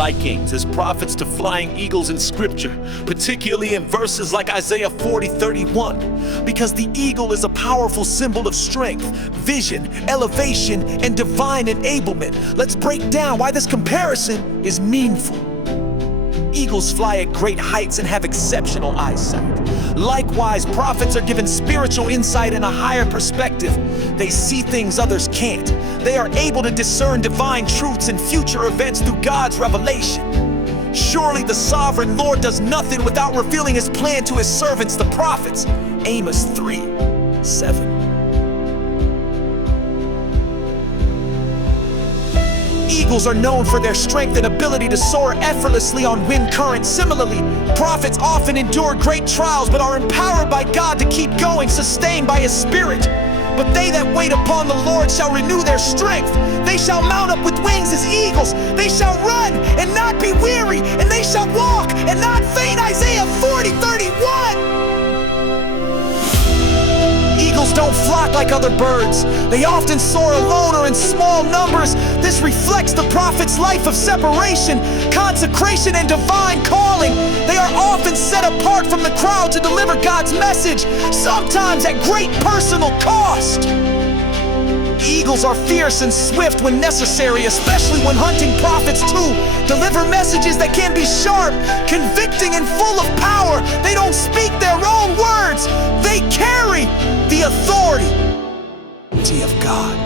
likens as prophets to flying eagles in Scripture, particularly in verses like Isaiah 40:31, because the eagle is a powerful symbol of strength, vision, elevation, and divine enablement. Let's break down why this comparison is meaningful. Eagles fly at great heights and have exceptional eyesight. Likewise, prophets are given spiritual insight and a higher perspective. They see things others can't. They are able to discern divine truths and future events through God's revelation. Surely the sovereign Lord does nothing without revealing his plan to his servants, the prophets. Amos 3:7. Eagles are known for their strength and ability to soar effortlessly on wind currents. Similarly, prophets often endure great trials but are empowered by God to keep going, sustained by his Spirit. But they that wait upon the Lord shall renew their strength. They shall mount up with wings as eagles. They shall run and not be weary, and they shall walk and not faint. Isaiah 40:31. Eagles don't flock like other birds. They often soar alone or in small numbers. This reflects the prophet's life of separation, consecration, and divine calling. They are often set apart from the crowd to deliver God's message, sometimes at great personal cost. Eagles are fierce and swift when necessary, especially when hunting. Prophets too deliver messages that can be sharp, convicting, and full of power. They don't speak their own words. They carry the authority of God.